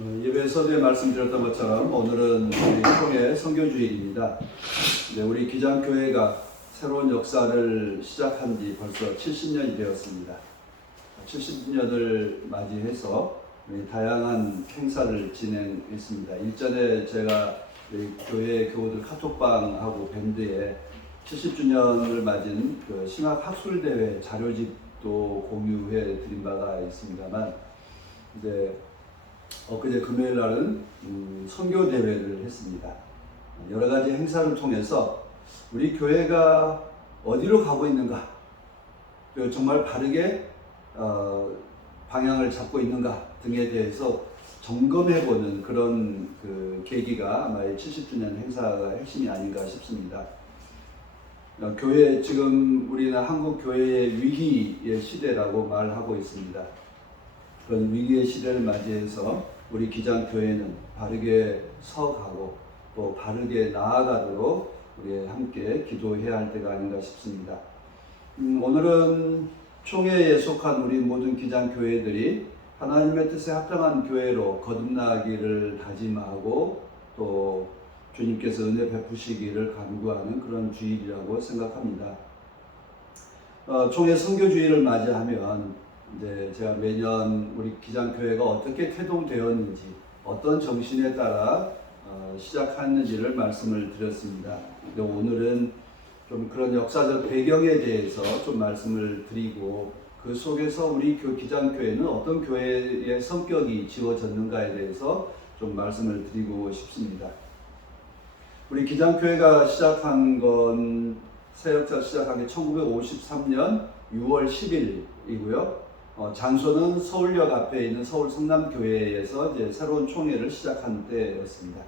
예배 서두에 말씀드렸던 것처럼 오늘은 우리 총회 선교주일입니다. 우리 기장교회가 새로운 역사를 시작한 지 벌써 70년이 되었습니다. 70년을 맞이해서 다양한 행사를 진행했습니다. 일전에 제가 교회 교우들 카톡방하고 밴드에 70주년을 맞은 그 신학 학술대회 자료집도 공유해 드린 바가 있습니다만, 이제 엊그제 금요일 날은 선교 대회를 했습니다. 여러 가지 행사를 통해서 우리 교회가 어디로 가고 있는가, 그리고 정말 바르게 방향을 잡고 있는가 등에 대해서 점검해보는 그런 그 계기가 아마 70주년 행사가 핵심이 아닌가 싶습니다. 교회, 지금 우리는 한국 교회의 위기의 시대라고 말하고 있습니다. 그런 위기의 시대를 맞이해서 우리 기장교회는 바르게 서가고 또 바르게 나아가도록 우리 함께 기도해야 할 때가 아닌가 싶습니다. 오늘은 총회에 속한 우리 모든 기장교회들이 하나님의 뜻에 합당한 교회로 거듭나기를 다짐하고 또 주님께서 은혜 베푸시기를 간구하는 그런 주일이라고 생각합니다. 총회 선교주일을 맞이하면 이제 제가 매년 우리 기장교회가 어떻게 태동되었는지, 어떤 정신에 따라 시작했는지를 말씀을 드렸습니다. 근데 오늘은 좀 그런 역사적 배경에 대해서 좀 말씀을 드리고, 그 속에서 우리 기장교회는 어떤 교회의 성격이 지어졌는가에 대해서 좀 말씀을 드리고 싶습니다. 우리 기장교회가 시작한 건, 새 역사 시작한 게 1953년 6월 10일이고요. 장소는 서울역 앞에 있는 서울 성남교회에서 이제 새로운 총회를 시작한 때였습니다.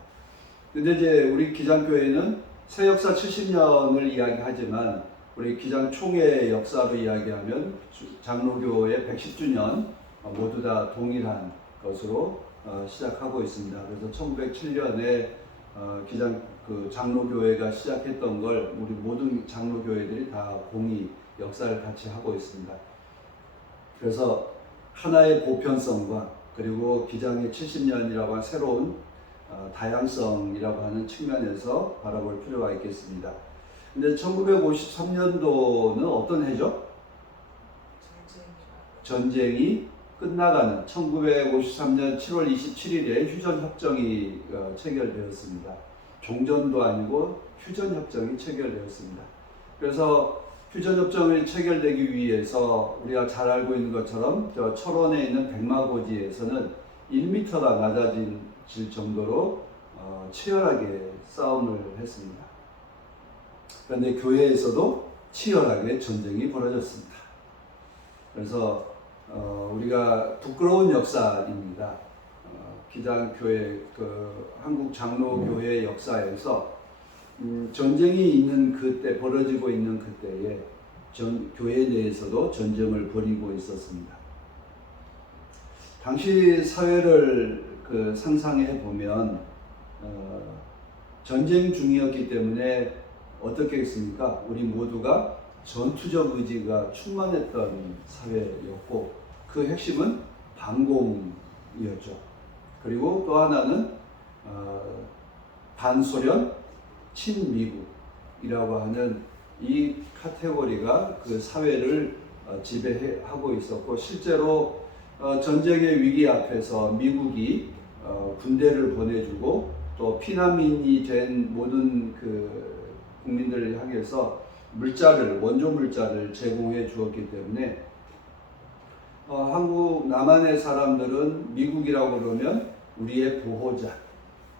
근데 이제 우리 기장교회는 새 역사 70년을 이야기하지만 우리 기장총회 역사로 이야기하면 장로교의 110주년 모두 다 동일한 것으로 시작하고 있습니다. 그래서 1907년에 장로교회가 시작했던 걸 우리 모든 장로교회들이 다 공히 역사를 같이 하고 있습니다. 그래서 하나의 보편성과 그리고 기장의 70년이라고 하는 새로운 다양성이라고 하는 측면에서 바라볼 필요가 있겠습니다. 근데 1953년도는 어떤 해죠? 전쟁이 끝나가는 1953년 7월 27일에 휴전협정이 체결되었습니다. 종전도 아니고 휴전협정이 체결되었습니다. 그래서 휴전협정이 체결되기 위해서 우리가 잘 알고 있는 것처럼 저 철원에 있는 백마고지에서는 1m가 낮아질 정도로 치열하게 싸움을 했습니다. 그런데 교회에서도 치열하게 전쟁이 벌어졌습니다. 그래서 우리가 부끄러운 역사입니다. 기장교회, 한국 장로교회 역사에서 전쟁이 있는 그때, 벌어지고 있는 그때에 교회 내에서도 전쟁을 벌이고 있었습니다. 당시 사회를 상상해 보면 전쟁 중이었기 때문에 어떻게 했습니까? 우리 모두가 전투적 의지가 충만했던 사회였고, 그 핵심은 반공이었죠. 그리고 또 하나는 반소련, 친미국이라고 하는 이 카테고리가 그 사회를 지배하고 있었고, 실제로 전쟁의 위기 앞에서 미국이 군대를 보내주고 또 피난민이 된 모든 그 국민들을 향해서 원조 물자를 제공해 주었기 때문에 한국 남한의 사람들은 미국이라고 그러면 우리의 보호자,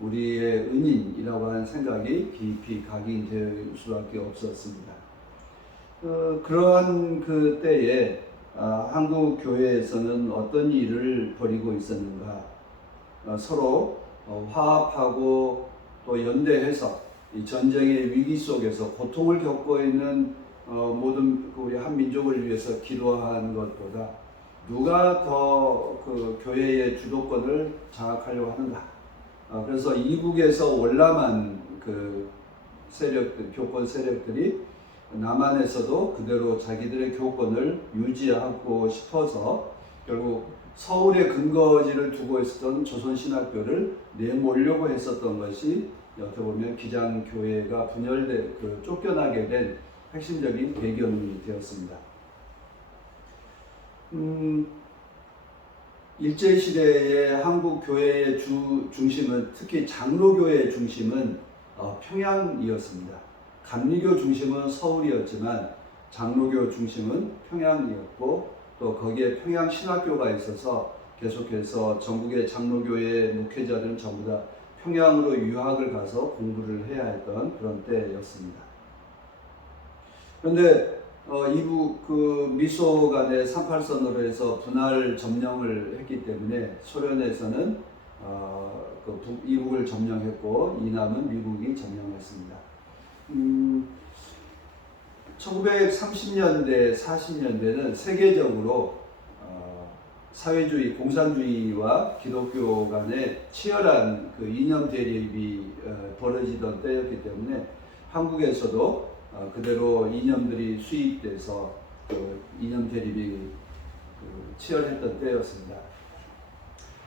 우리의 은인이라고 하는 생각이 깊이 각인될 수밖에 없었습니다. 그러한 그 때에 한국 교회에서는 어떤 일을 벌이고 있었는가? 서로 화합하고 또 연대해서 이 전쟁의 위기 속에서 고통을 겪고 있는 모든 우리 한 민족을 위해서 기도한 것보다 누가 더 그 교회의 주도권을 장악하려고 하는가? 그래서 이북에서 월남한 그 세력들, 교권 세력들이 남한에서도 그대로 자기들의 교권을 유지하고 싶어서 결국 서울에 근거지를 두고 있었던 조선신학교를 내몰려고 했었던 것이 어떻게 보면 기장교회가 쫓겨나게 된 핵심적인 배경이 되었습니다. 일제시대의 한국 교회의 중심은, 특히 장로교회의 중심은 평양이었습니다. 감리교 중심은 서울이었지만 장로교 중심은 평양이었고, 또 거기에 평양신학교가 있어서 계속해서 전국의 장로교회 목회자들은 전부 다 평양으로 유학을 가서 공부를 해야 했던 그런 때였습니다. 그런데 미소 간의 38선으로 해서 분할 점령을 했기 때문에 소련에서는 이북을 점령했고 이남은 미국이 점령했습니다. 1930년대, 40년대는 세계적으로 사회주의, 공산주의와 기독교 간의 치열한 이념 대립이 벌어지던 때였기 때문에 한국에서도 그대로 이념들이 수입돼서 이념 대립이 치열했던 때였습니다.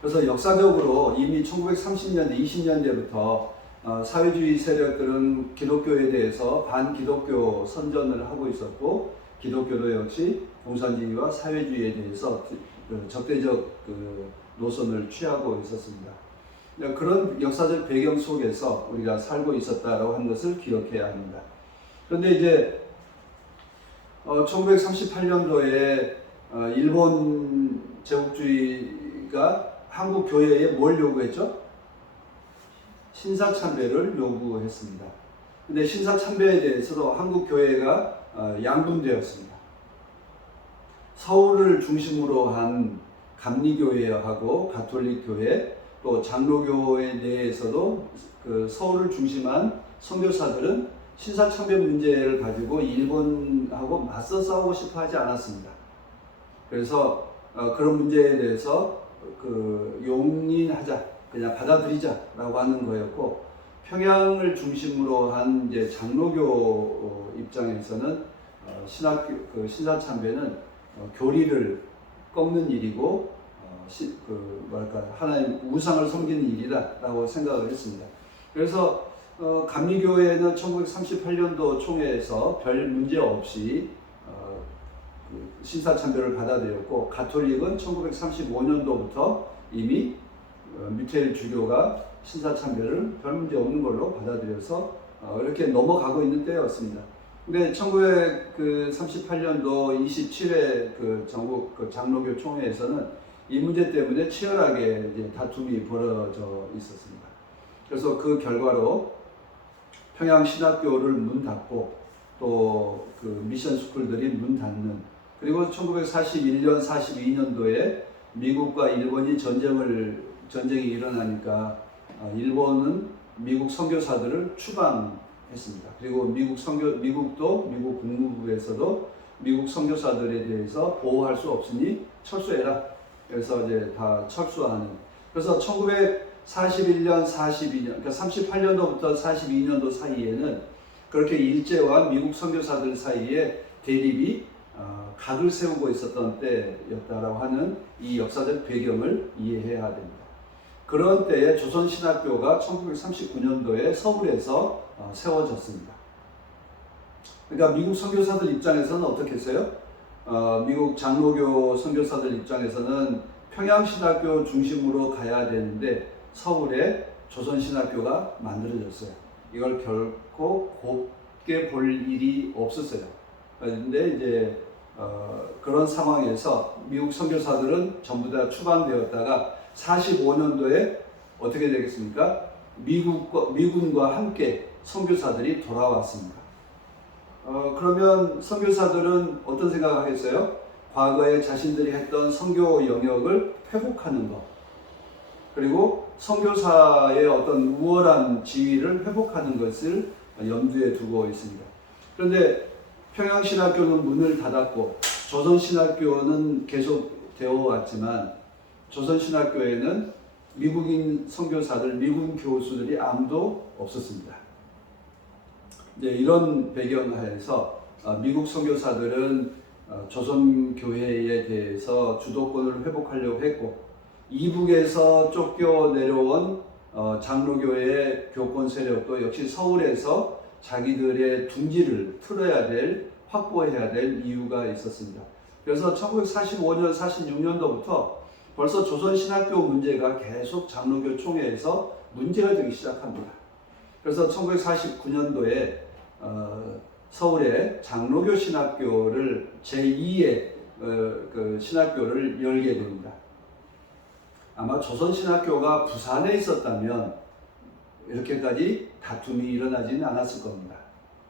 그래서 역사적으로 이미 1930년대, 20년대부터 사회주의 세력들은 기독교에 대해서 반기독교 선전을 하고 있었고, 기독교도 역시 공산주의와 사회주의에 대해서 적대적 노선을 취하고 있었습니다. 그런 역사적 배경 속에서 우리가 살고 있었다라고 하는 것을 기억해야 합니다. 그런데 이제 1938년도에 일본 제국주의가 한국 교회에 뭘 요구했죠? 신사참배를 요구했습니다. 근데 신사참배에 대해서도 한국 교회가 양분되었습니다. 서울을 중심으로 한 감리교회하고 가톨릭교회, 또 장로교회 내에서도 서울을 중심한 선교사들은 신사참배 문제를 가지고 일본하고 맞서 싸우고 싶어 하지 않았습니다. 그래서 그런 문제에 대해서 용인하자, 그냥 받아들이자라고 하는 거였고, 평양을 중심으로 한 이제 장로교 입장에서는 신사참배는 교리를 꺾는 일이고 하나님 우상을 섬기는 일이다라고 생각을 했습니다. 그래서 감리교회는 1938년도 총회에서 별 문제 없이 신사참배를 받아들였고, 가톨릭은 1935년도부터 이미 미테일 주교가 신사참배를 별 문제 없는 걸로 받아들여서 이렇게 넘어가고 있는 때였습니다. 근데 1938년도 27회 전국 장로교 총회에서는 이 문제 때문에 치열하게 이제 다툼이 벌어져 있었습니다. 그래서 그 결과로 평양신학교를 문 닫고, 또 미션 스쿨들이 문 닫는, 그리고 1941년, 42년도에 미국과 일본이 전쟁이 일어나니까 일본은 미국 선교사들을 추방했습니다. 그리고 미국도 미국 국무부에서도 미국 선교사들에 대해서 보호할 수 없으니 철수해라. 그래서 이제 다 철수하는. 그래서 1941년, 42년, 그러니까 38년도부터 42년도 사이에는 그렇게 일제와 미국 선교사들 사이에 대립이 각을 세우고 있었던 때였다라고 하는 이 역사적 배경을 이해해야 됩니다. 그런 때에 조선신학교가 1939년도에 서울에서 세워졌습니다. 그러니까 미국 선교사들 입장에서는 어떻게 했어요? 미국 장로교 선교사들 입장에서는 평양신학교 중심으로 가야 되는데 서울에 조선신학교가 만들어졌어요. 이걸 결코 곱게 볼 일이 없었어요. 그런데 이제 그런 상황에서 미국 선교사들은 전부 다 추방되었다가 45년도에 어떻게 되겠습니까? 미군과 함께 선교사들이 돌아왔습니다. 그러면 선교사들은 어떤 생각을 하겠어요? 과거에 자신들이 했던 선교 영역을 회복하는 것, 그리고 선교사의 어떤 우월한 지위를 회복하는 것을 염두에 두고 있습니다. 그런데 평양신학교는 문을 닫았고 조선신학교는 계속 되어 왔지만 조선신학교에는 미국인 선교사들, 미군 교수들이 아무도 없었습니다. 이제 이런 배경 하에서 미국 선교사들은 조선 교회에 대해서 주도권을 회복하려고 했고, 이북에서 쫓겨 내려온 장로교회 교권 세력도 역시 서울에서 자기들의 둥지를 틀어야 될, 확보해야 될 이유가 있었습니다. 그래서 1945년, 46년도부터 벌써 조선신학교 문제가 계속 장로교 총회에서 문제가 되기 시작합니다. 그래서 1949년도에 서울에 장로교 신학교를 제2의 그 신학교를 열게 됩니다. 아마 조선신학교가 부산에 있었다면 이렇게까지 다툼이 일어나지는 않았을 겁니다.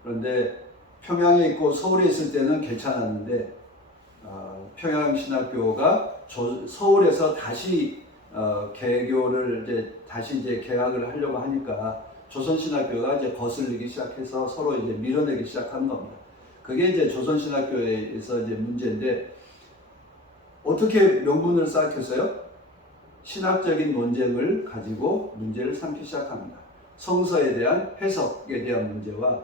그런데 평양에 있고 서울에 있을 때는 괜찮았는데 평양신학교가 서울에서 다시 개교를 다시 개학을 하려고 하니까 조선신학교가 이제 거슬리기 시작해서 서로 이제 밀어내기 시작한 겁니다. 그게 이제 조선신학교에서 이제 문제인데, 어떻게 명분을 쌓겠어요? 신학적인 논쟁을 가지고 문제를 삼기 시작합니다. 성서에 대한 해석에 대한 문제와,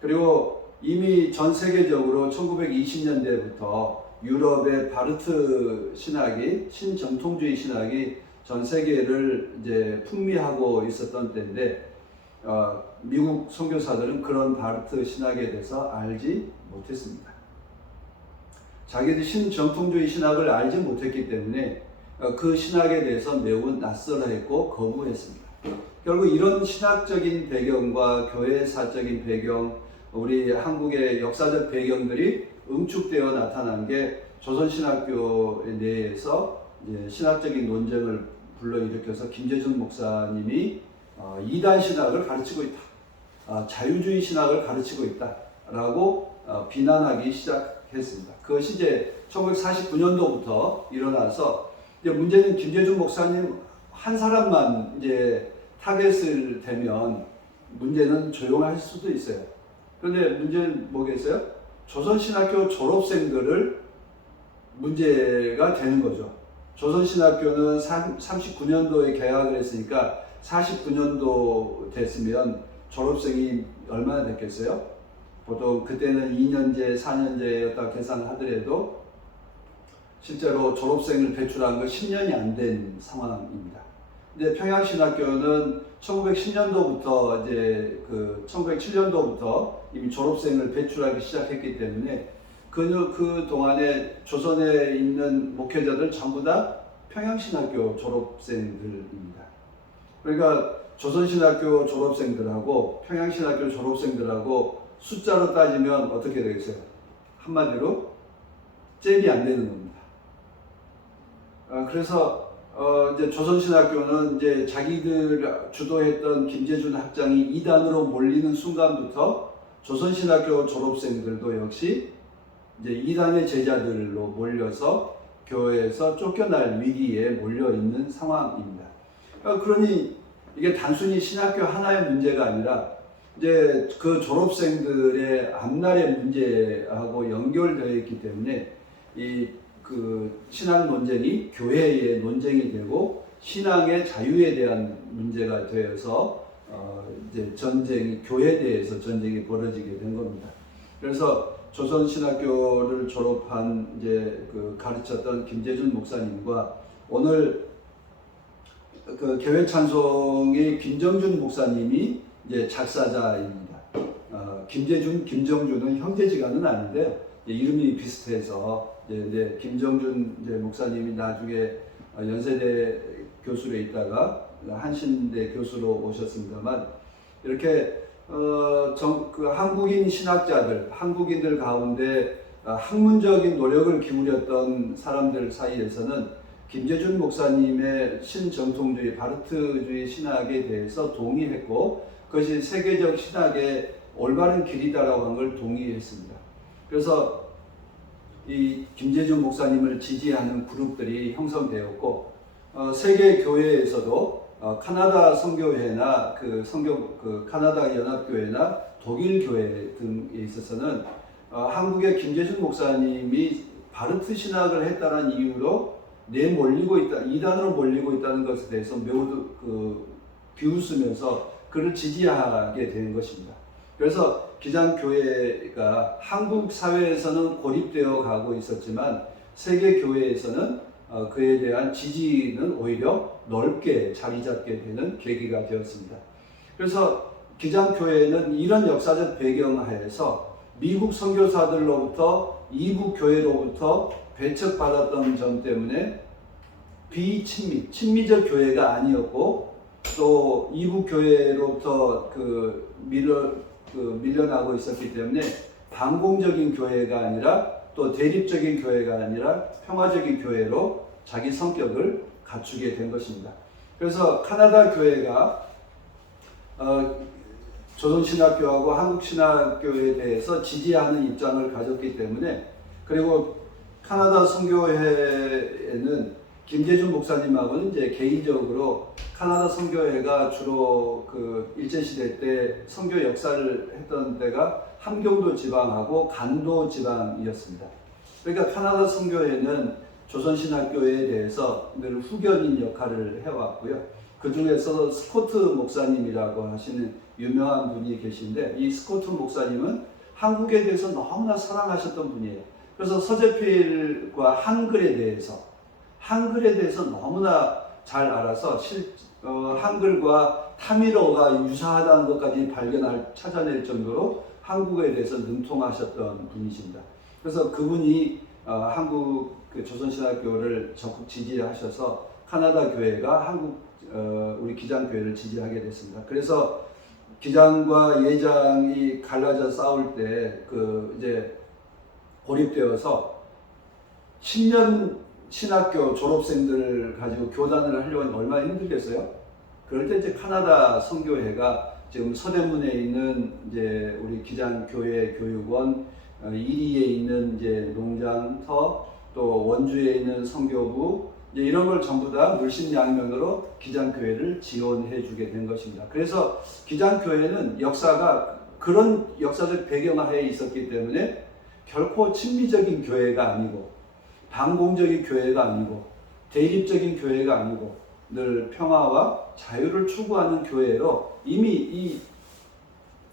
그리고 이미 전 세계적으로 1920년대부터 유럽의 바르트 신학이, 신정통주의 신학이 전 세계를 이제 풍미하고 있었던 때인데, 미국 선교사들은 그런 바르트 신학에 대해서 알지 못했습니다. 자기들 신정통주의 신학을 알지 못했기 때문에 그 신학에 대해서 매우 낯설어했고 거부했습니다. 결국 이런 신학적인 배경과 교회사적인 배경, 우리 한국의 역사적 배경들이 응축되어 나타난 게 조선신학교 내에서 이제 신학적인 논쟁을 불러일으켜서 김재준 목사님이 이단 신학을 가르치고 있다, 자유주의 신학을 가르치고 있다라고 비난하기 시작했습니다. 그것이 이제 1949년도부터 일어나서, 이제 문제는 김재준 목사님 한 사람만 이제 타겟을 대면 문제는 조용할 수도 있어요. 그런데 문제는 뭐겠어요? 조선신학교 졸업생들을 문제가 되는 거죠. 조선신학교는 39년도에 개학을 했으니까 49년도 됐으면 졸업생이 얼마나 됐겠어요? 보통 그때는 2년제, 4년제였다 계산을 하더라도 실제로 졸업생을 배출한 건 10년이 안 된 상황입니다. 근데 평양신학교는 1910년도부터 이제 1907년도부터 이미 졸업생을 배출하기 시작했기 때문에 그 동안에 조선에 있는 목회자들 전부 다 평양신학교 졸업생들입니다. 그러니까 조선신학교 졸업생들하고 평양신학교 졸업생들하고 숫자로 따지면 어떻게 되겠어요? 한마디로 잽이 안 되는 겁니다. 그래서 이제 조선신학교는 이제 자기들 주도했던 김재준 학장이 이단으로 몰리는 순간부터 조선신학교 졸업생들도 역시 이제 이단의 제자들로 몰려서 교회에서 쫓겨날 위기에 몰려 있는 상황입니다. 그러니 이게 단순히 신학교 하나의 문제가 아니라 이제 그 졸업생들의 앞날의 문제하고 연결되어 있기 때문에 그 신학 논쟁이 교회의 논쟁이 되고 신앙의 자유에 대한 문제가 되어서 이제 교회에 대해서 전쟁이 벌어지게 된 겁니다. 그래서 조선신학교를 졸업한 이제 가르쳤던 김재준 목사님과 오늘 그 개회찬송의 김정준 목사님이 이제 작사자입니다. 김재준, 김정준은 형제지간은 아닌데요. 이름이 비슷해서 이제 김정준 이제 목사님이 나중에 연세대 교수로 있다가 한신대 교수로 오셨습니다만, 이렇게 그 한국인 신학자들, 한국인들 가운데 학문적인 노력을 기울였던 사람들 사이에서는 김재준 목사님의 신정통주의, 바르트주의 신학에 대해서 동의했고, 그것이 세계적 신학의 올바른 길이다라고 한 걸 동의했습니다. 그래서 이 김재준 목사님을 지지하는 그룹들이 형성되었고, 세계 교회에서도 카나다 선교회나 카나다 연합교회나 독일 교회 등에 있어서는 한국의 김재준 목사님이 바르트 신학을 했다는 이유로 몰리고 있다, 이단으로 몰리고 있다는 것에 대해서 매우 비웃으면서 그를 지지하게 된 것입니다. 그래서 기장교회가 한국 사회에서는 고립되어 가고 있었지만 세계 교회에서는 그에 대한 지지는 오히려 넓게 자리 잡게 되는 계기가 되었습니다. 그래서 기장교회는 이런 역사적 배경하에서 미국 선교사들로부터 이북 교회로부터 배척받았던 점 때문에 친미적 교회가 아니었고, 또 이북 교회로부터 밀려나고 있었기 때문에 반공적인 교회가 아니라 또 대립적인 교회가 아니라 평화적인 교회로 자기 성격을 갖추게 된 것입니다. 그래서 카나다 교회가 조선신학교하고 한국신학교에 대해서 지지하는 입장을 가졌기 때문에, 그리고 카나다 선교회에는 김재준 목사님하고는 이제 개인적으로 카나다 선교회가 주로 그 일제시대 때 선교 역사를 했던 데가 함경도 지방하고 간도 지방이었습니다. 그러니까 카나다 선교회는 조선신학교에 대해서 늘 후견인 역할을 해왔고요. 그 중에서 스코트 목사님이라고 하시는 유명한 분이 계신데, 이 스코트 목사님은 한국에 대해서 너무나 사랑하셨던 분이에요. 그래서 서재필과 한글에 대해서 너무나 잘 알아서 한글과 타밀어가 유사하다는 것까지 찾아낼 정도로 한국에 대해서 능통하셨던 분이십니다. 그래서 그분이 한국 조선신학교를 적극 지지하셔서 카나다 교회가 우리 기장교회를 지지하게 됐습니다. 그래서 기장과 예장이 갈라져 싸울 때 이제 고립되어서 10년 신학교 졸업생들을 가지고 교단을 하려면 얼마나 힘들겠어요? 그럴 때 이제 카나다 선교회가 지금 서대문에 있는 이제 우리 기장교회 교육원, 이리에 있는 이제 농장터, 또 원주에 있는 선교부, 이제 이런 걸 전부 다 물심양면으로 기장교회를 지원해 주게 된 것입니다. 그래서 기장교회는 역사가 그런 역사적 배경하에 있었기 때문에 결코 친미적인 교회가 아니고, 반공적인 교회가 아니고, 대립적인 교회가 아니고, 늘 평화와 자유를 추구하는 교회로 이미 이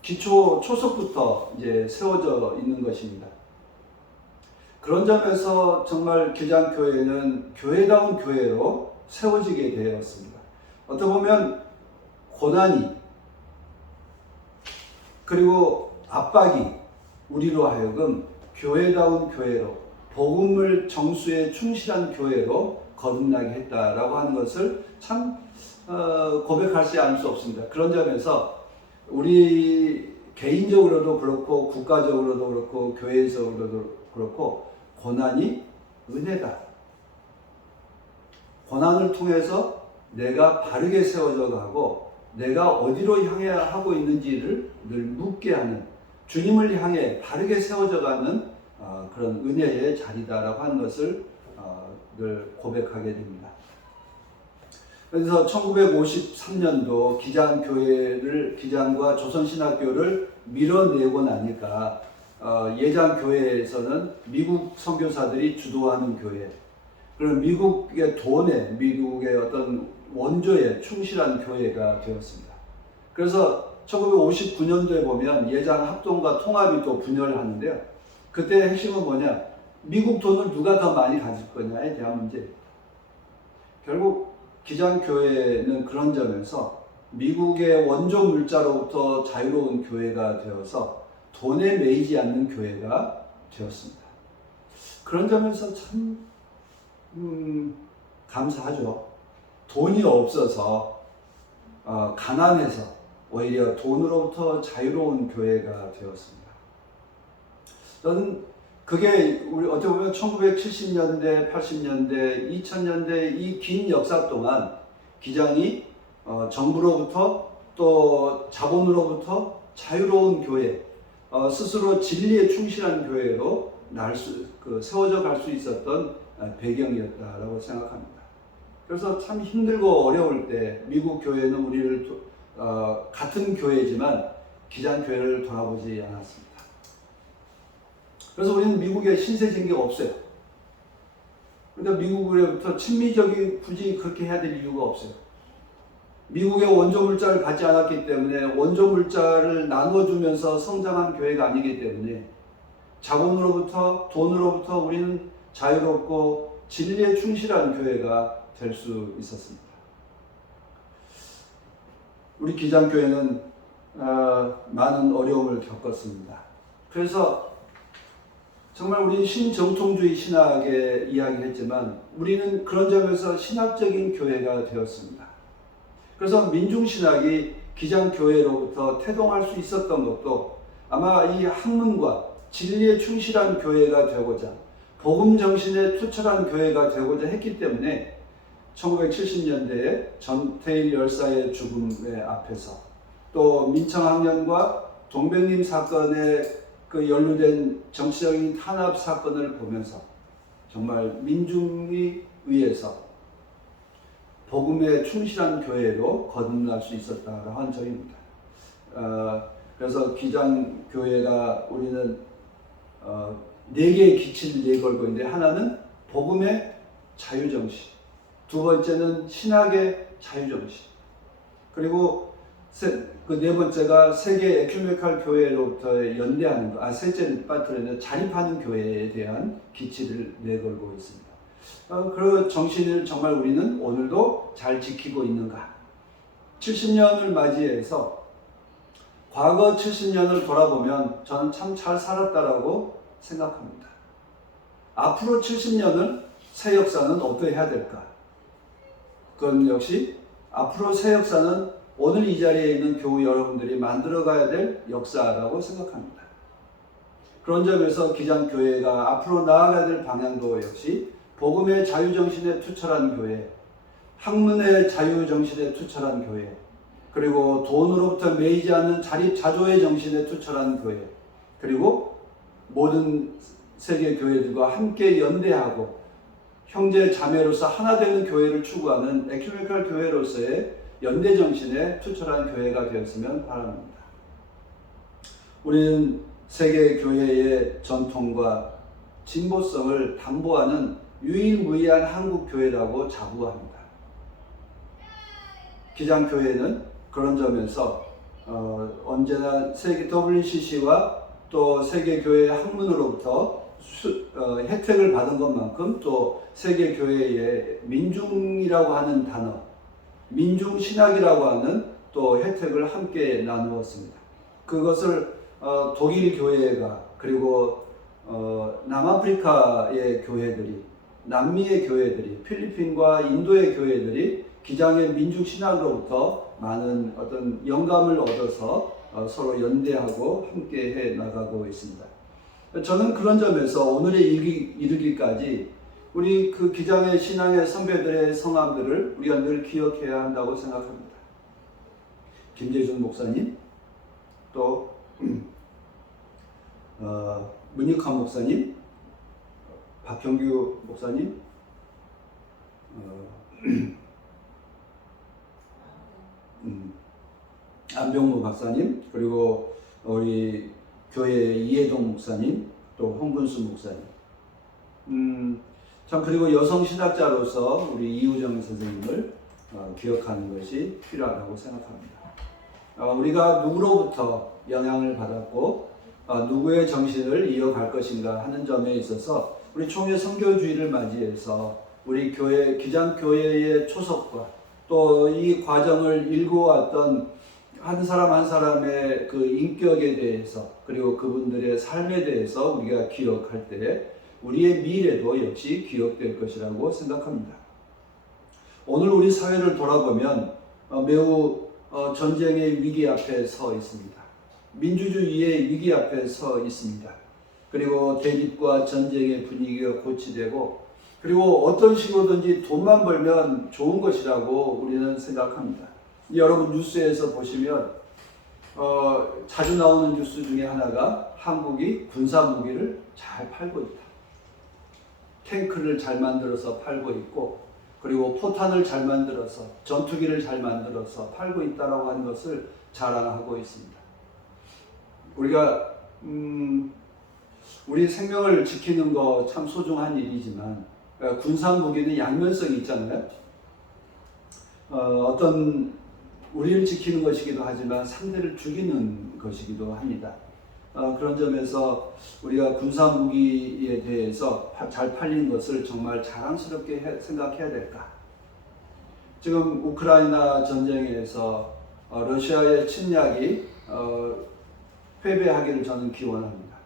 초석부터 이제 세워져 있는 것입니다. 그런 점에서 정말 기장교회는 교회다운 교회로 세워지게 되었습니다. 어떻게 보면 고난이 그리고 압박이 우리로 하여금 교회다운 교회로, 복음을 정수에 충실한 교회로 거듭나게 했다라고 하는 것을 참 고백하지 않을 수 없습니다. 그런 점에서 우리 개인적으로도 그렇고 국가적으로도 그렇고 교회에서도 그렇고 고난이 은혜다. 고난을 통해서 내가 바르게 세워져 가고 내가 어디로 향해 하고 있는지를 늘 묻게 하는, 주님을 향해 바르게 세워져 가는 그런 은혜의 자리다라고 하는 것을 늘 고백하게 됩니다. 그래서 1953년도 기장과 조선신학교를 밀어내고 나니까 예장교회에서는 미국 선교사들이 주도하는 교회, 그런 미국의 미국의 어떤 원조에 충실한 교회가 되었습니다. 그래서 1959년도에 보면 예장 합동과 통합이 또 분열하는데요. 그때 핵심은 뭐냐? 미국 돈을 누가 더 많이 가질 거냐에 대한 문제. 결국 기장교회는 그런 점에서 미국의 원조 물자로부터 자유로운 교회가 되어서 돈에 매이지 않는 교회가 되었습니다. 그런 점에서 참 감사하죠. 돈이 없어서 가난해서 오히려 돈으로부터 자유로운 교회가 되었습니다. 저는 그게 우리 어떻게 보면 1970년대, 80년대, 2000년대 이 긴 역사 동안 기장이 정부로부터 또 자본으로부터 자유로운 교회, 스스로 진리에 충실한 교회로 세워져 갈 수 있었던 배경이었다라고 생각합니다. 그래서 참 힘들고 어려울 때 미국 교회는 우리를 같은 교회지만 기장교회를 돌아보지 않았습니다. 그래서 우리는 미국에 신세진계가 없어요. 그러니까 미국으로부터 친미적인 굳이 그렇게 해야 될 이유가 없어요. 미국의 원조 물자를 받지 않았기 때문에 원조 물자를 나눠주면서 성장한 교회가 아니기 때문에 자본으로부터 돈으로부터 우리는 자유롭고 진리에 충실한 교회가 될 수 있었습니다. 우리 기장교회는 많은 어려움을 겪었습니다. 그래서 정말 우리는 신정통주의 신학에 이야기했지만 우리는 그런 점에서 신학적인 교회가 되었습니다. 그래서 민중신학이 기장교회로부터 태동할 수 있었던 것도 아마 이 학문과 진리에 충실한 교회가 되고자 복음 정신에 투철한 교회가 되고자 했기 때문에 1970년대에 전태일 열사의 죽음의 앞에서 또 민청학년과 동백림 사건에 그 연루된 정치적인 탄압 사건을 보면서 정말 민중이 의해서 복음에 충실한 교회로 거듭날 수 있었다고 한 점입니다. 그래서 기장교회가 우리는 4개의 기치를 내걸고 있는데 하나는 복음의 자유정신, 두 번째는 신학의 자유정신, 그리고 그 네 번째가 세계 에큐메칼 교회로부터 연대하는 것, 셋째는 빠뜨리는 자립하는 교회에 대한 기치를 내걸고 있습니다. 그 정신을 정말 우리는 오늘도 잘 지키고 있는가? 70년을 맞이해서 과거 70년을 돌아보면 저는 참 잘 살았다라고 생각합니다. 앞으로 70년을 새 역사는 어떻게 해야 될까? 그건 역시 앞으로 새 역사는 오늘 이 자리에 있는 교우 여러분들이 만들어가야 될 역사라고 생각합니다. 그런 점에서 기장교회가 앞으로 나아가야 될 방향도 역시 복음의 자유정신에 투철한 교회, 학문의 자유정신에 투철한 교회, 그리고 돈으로부터 매이지 않는 자립자조의 정신에 투철한 교회, 그리고 모든 세계 교회들과 함께 연대하고 형제 자매로서 하나 되는 교회를 추구하는 에큐메칼 교회로서의 연대 정신에 투철한 교회가 되었으면 바랍니다. 우리는 세계 교회의 전통과 진보성을 담보하는 유일무이한 한국 교회라고 자부합니다. 기장교회는 그런 점에서 언제나 세계 WCC와 또 세계교회의 학문으로부터 혜택을 받은 것만큼 또 세계교회의 민중이라고 하는 단어, 민중신학이라고 하는 또 혜택을 함께 나누었습니다. 그것을 독일 교회가 그리고 남아프리카의 교회들이, 남미의 교회들이, 필리핀과 인도의 교회들이 기장의 민중신학으로부터 많은 어떤 영감을 얻어서 서로 연대하고 함께 해 나가고 있습니다. 저는 그런 점에서 오늘에 이르기까지 우리 그 기장의 신앙의 선배들의 성함들을 우리가 늘 기억해야 한다고 생각합니다. 김재준 목사님, 또 문익환 목사님, 박형규 목사님, 안병무 박사님, 그리고 우리 교회 이해동 목사님, 또 홍근수 목사님, 참 그리고 여성 신학자로서 우리 이우정 선생님을 기억하는 것이 필요하다고 생각합니다. 우리가 누구로부터 영향을 받았고 누구의 정신을 이어갈 것인가 하는 점에 있어서 우리 총회 선교주의를 맞이해서 우리 교회 기장교회의 초석과 또 이 과정을 일구어왔던 한 사람 한 사람의 그 인격에 대해서 그리고 그분들의 삶에 대해서 우리가 기억할 때 우리의 미래도 역시 기억될 것이라고 생각합니다. 오늘 우리 사회를 돌아보면 매우 전쟁의 위기 앞에 서 있습니다. 민주주의의 위기 앞에 서 있습니다. 그리고 대립과 전쟁의 분위기가 고취되고 그리고 어떤 식으로든지 돈만 벌면 좋은 것이라고 우리는 생각합니다. 여러분 뉴스에서 보시면 자주 나오는 뉴스 중에 하나가 한국이 군사 무기를 잘 팔고 있다. 탱크를 잘 만들어서 팔고 있고 그리고 포탄을 잘 만들어서 전투기를 잘 만들어서 팔고 있다라고 하는 것을 자랑하고 있습니다. 우리가 우리 생명을 지키는 거 참 소중한 일이지만 군사 무기는 양면성이 있잖아요. 어떤 우리를 지키는 것이기도 하지만 상대를 죽이는 것이기도 합니다. 그런 점에서 우리가 군사 무기에 대해서 잘 팔린 것을 정말 자랑스럽게 생각해야 될까? 지금 우크라이나 전쟁에서 러시아의 침략이 패배하기를 저는 기원합니다.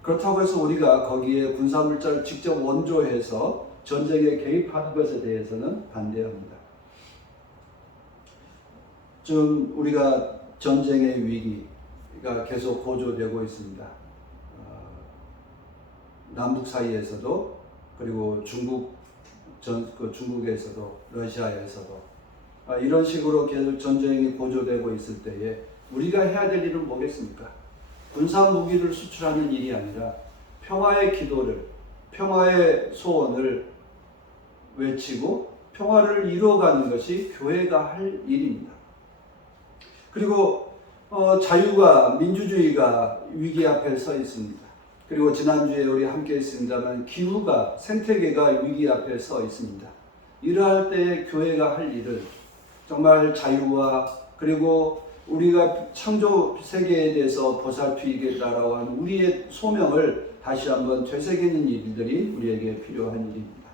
그렇다고 해서 우리가 거기에 군사물자를 직접 원조해서 전쟁에 개입하는 것에 대해서는 반대합니다. 지금 우리가 전쟁의 위기가 계속 고조되고 있습니다. 남북 사이에서도 그리고 중국에서도 러시아에서도 이런 식으로 계속 전쟁이 고조되고 있을 때에 우리가 해야 될 일은 뭐겠습니까? 군사 무기를 수출하는 일이 아니라 평화의 기도를, 평화의 소원을 외치고 평화를 이루어가는 것이 교회가 할 일입니다. 그리고 자유와 민주주의가 위기 앞에 서 있습니다. 그리고 지난주에 우리 함께 했습니다만 기후가, 생태계가 위기 앞에 서 있습니다. 이러할 때에 교회가 할 일은 정말 자유와 그리고 우리가 창조 세계에 대해서 보살피겠다라고 하는 우리의 소명을 다시 한번 되새기는 일들이 우리에게 필요한 일입니다.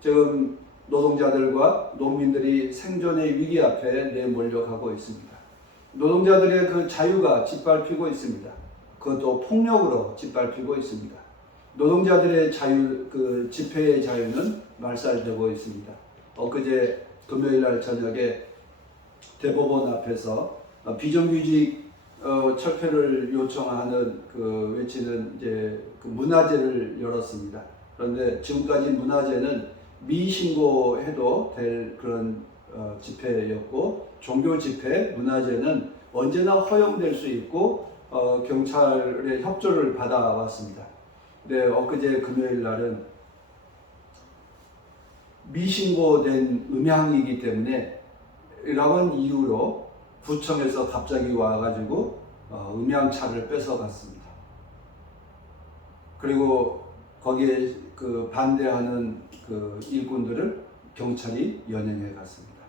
지금 노동자들과 농민들이 생존의 위기 앞에 내몰려가고 있습니다. 노동자들의 그 자유가 짓밟히고 있습니다. 그것도 폭력으로 짓밟히고 있습니다. 노동자들의 자유, 그 집회의 자유는 말살되고 있습니다. 엊그제 금요일 날 저녁에 대법원 앞에서 비정규직 철폐를 요청하는 그 외치는 이제 그 문화제를 열었습니다. 그런데 지금까지 문화제는 미신고해도 될 그런 집회였고, 종교 집회, 문화제는 언제나 허용될 수 있고 경찰의 협조를 받아왔습니다. 네, 엊그제 금요일 날은 미신고된 음향이기 때문에 이런 이유로 구청에서 갑자기 와가지고 음향차를 뺏어갔습니다. 그리고 거기에 그 반대하는 그 일꾼들을 경찰이 연행해 갔습니다.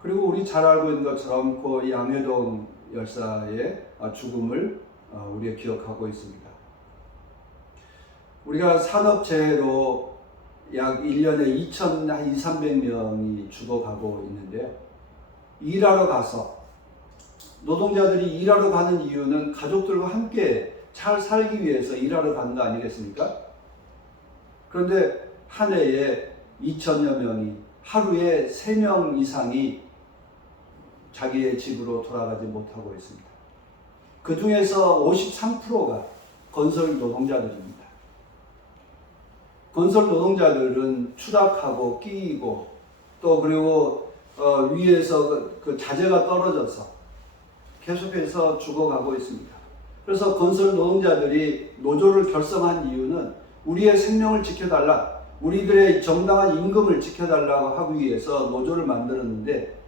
그리고 우리 잘 알고 있는 것처럼 그 양회동 열사의 죽음을 우리가 기억하고 있습니다. 우리가 산업재해로 약 1년에 2,300명이 죽어가고 있는데요. 일하러 가서 노동자들이 일하러 가는 이유는 가족들과 함께 잘 살기 위해서 일하러 가는 거 아니겠습니까? 그런데 한 해에 2,000여 명이 하루에 3명 이상이 자기의 집으로 돌아가지 못하고 있습니다. 그 중에서 53%가 건설 노동자들입니다. 건설 노동자들은 추락하고 끼이고 또 그리고 위에서 그 자재가 떨어져서 계속해서 죽어가고 있습니다. 그래서 건설 노동자들이 노조를 결성한 이유는 우리의 생명을 지켜달라, 우리들의 정당한 임금을 지켜달라고 하기 위해서 노조를 만들었는데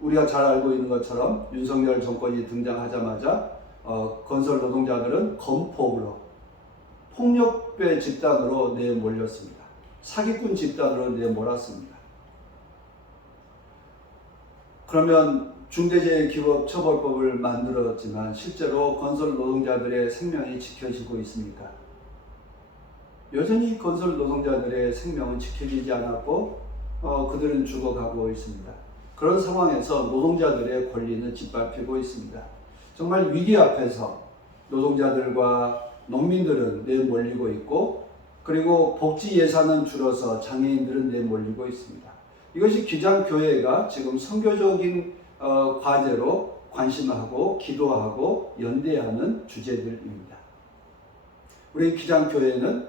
우리가 잘 알고 있는 것처럼 윤석열 정권이 등장하자마자 건설 노동자들은 건폭으로 폭력배 집단으로 내몰렸습니다. 사기꾼 집단으로 내몰았습니다. 그러면 중대재해기업처벌법을 만들었지만 실제로 건설 노동자들의 생명이 지켜지고 있습니까? 여전히 건설 노동자들의 생명은 지켜지지 않았고 그들은 죽어가고 있습니다. 그런 상황에서 노동자들의 권리는 짓밟히고 있습니다. 정말 위기 앞에서 노동자들과 농민들은 내몰리고 있고 그리고 복지 예산은 줄어서 장애인들은 내몰리고 있습니다. 이것이 기장교회가 지금 선교적인 과제로 관심하고 기도하고 연대하는 주제들입니다. 우리 기장교회는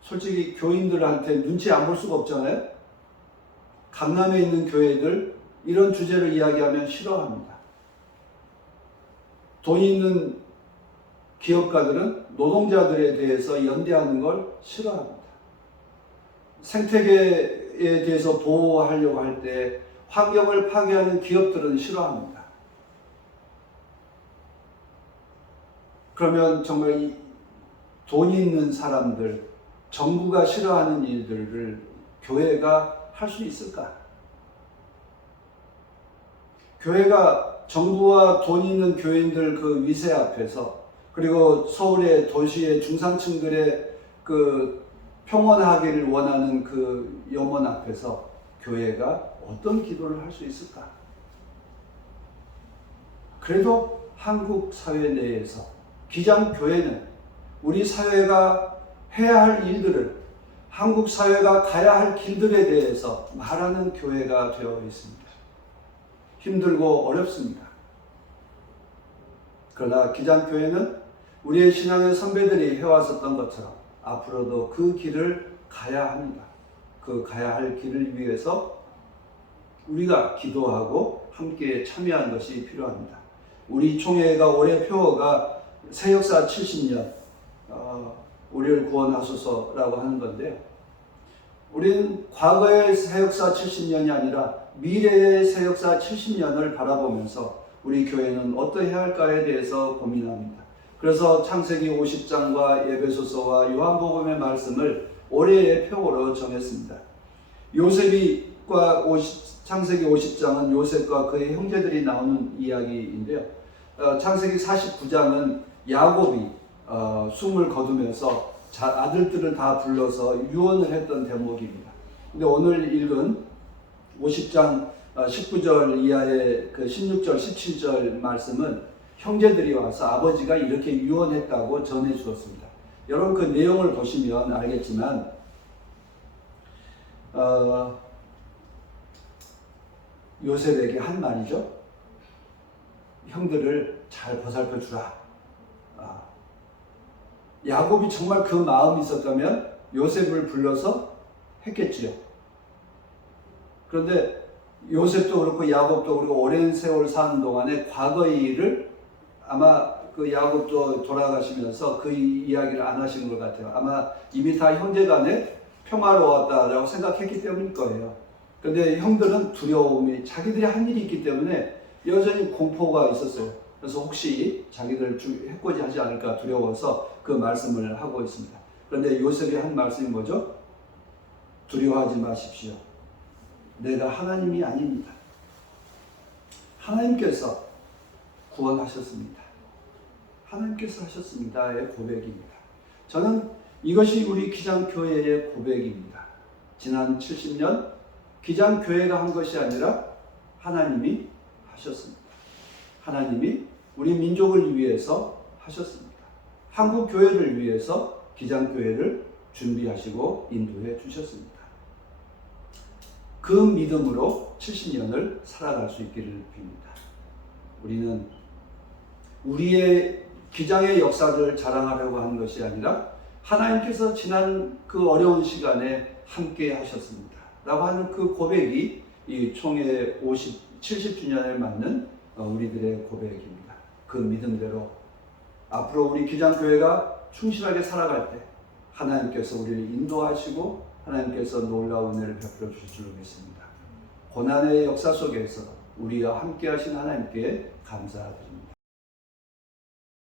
솔직히 교인들한테 눈치 안 볼 수가 없잖아요. 강남에 있는 교회들 이런 주제를 이야기하면 싫어합니다. 돈 있는 기업가들은 노동자들에 대해서 연대하는 걸 싫어합니다. 생태계에 대해서 보호하려고 할 때 환경을 파괴하는 기업들은 싫어합니다. 그러면 정말 이 돈 있는 사람들, 정부가 싫어하는 일들을 교회가 할 수 있을까? 교회가 정부와 돈 있는 교인들 그 위세 앞에서, 그리고 서울의 도시의 중산층들의 그 평온하기를 원하는 그 염원 앞에서 교회가 어떤 기도를 할 수 있을까? 그래도 한국 사회 내에서 기장교회는 우리 사회가 해야 할 일들을, 한국 사회가 가야 할 길들에 대해서 말하는 교회가 되어 있습니다. 힘들고 어렵습니다. 그러나 기장교회는 우리의 신앙의 선배들이 해왔었던 것처럼 앞으로도 그 길을 가야 합니다. 그 가야 할 길을 위해서 우리가 기도하고 함께 참여한 것이 필요합니다. 우리 총회가 올해 표어가 새역사 70년, 우리를 구원하소서라고 하는 건데요. 우리는 과거의 새역사 70년이 아니라 미래의 새역사 70년을 바라보면서 우리 교회는 어떠해야 할까에 대해서 고민합니다. 그래서 창세기 50장과 에베소서와 요한복음의 말씀을 올해의 표어로 정했습니다. 창세기 50장은 요셉과 그의 형제들이 나오는 이야기인데요. 창세기 49장은 야곱이 숨을 거두면서 아들들을 다 불러서 유언을 했던 대목입니다. 근데 오늘 읽은 50장 19절 이하의 그 16절 17절 말씀은 형제들이 와서 아버지가 이렇게 유언했다고 전해 주었습니다. 여러분 그 내용을 보시면 알겠지만 요셉에게 한 말이죠. 형들을 잘 보살펴 주라. 야곱이 정말 그 마음이 있었다면 요셉을 불러서 했겠지요. 그런데 요셉도 그렇고 야곱도 그렇고 오랜 세월 사는 동안에 과거의 일을 아마 그 야곱도 돌아가시면서 그 이야기를 안 하시는 것 같아요. 아마 이미 다 형제간에 평화로웠다라고 생각했기 때문일 거예요. 그런데 형들은 두려움이, 자기들이 한 일이 있기 때문에 여전히 공포가 있었어요. 그래서 혹시 자기들 해코지하지 않을까 두려워서 그 말씀을 하고 있습니다. 그런데 요셉이 한 말씀이 뭐죠? 두려워하지 마십시오. 내가 하나님이 아닙니다. 하나님께서 구원하셨습니다. 하나님께서 하셨습니다의 고백입니다. 저는 이것이 우리 기장교회의 고백입니다. 지난 70년 기장교회가 한 것이 아니라 하나님이 하셨습니다. 하나님이 우리 민족을 위해서 하셨습니다. 한국 교회를 위해서 기장교회를 준비하시고 인도해 주셨습니다. 그 믿음으로 70년을 살아갈 수 있기를 빕니다. 우리는 우리의 기장의 역사를 자랑하려고 하는 것이 아니라 하나님께서 지난 그 어려운 시간에 함께 하셨습니다. 라고 하는 그 고백이 이 총회 70주년에 맞는 우리들의 고백입니다. 그 믿음대로 앞으로 우리 기장교회가 충실하게 살아갈 때 하나님께서 우리를 인도하시고 하나님께서 놀라운 은혜를 베풀어 주실 줄 믿습니다. 고난의 역사 속에서 우리와 함께 하신 하나님께 감사드립니다.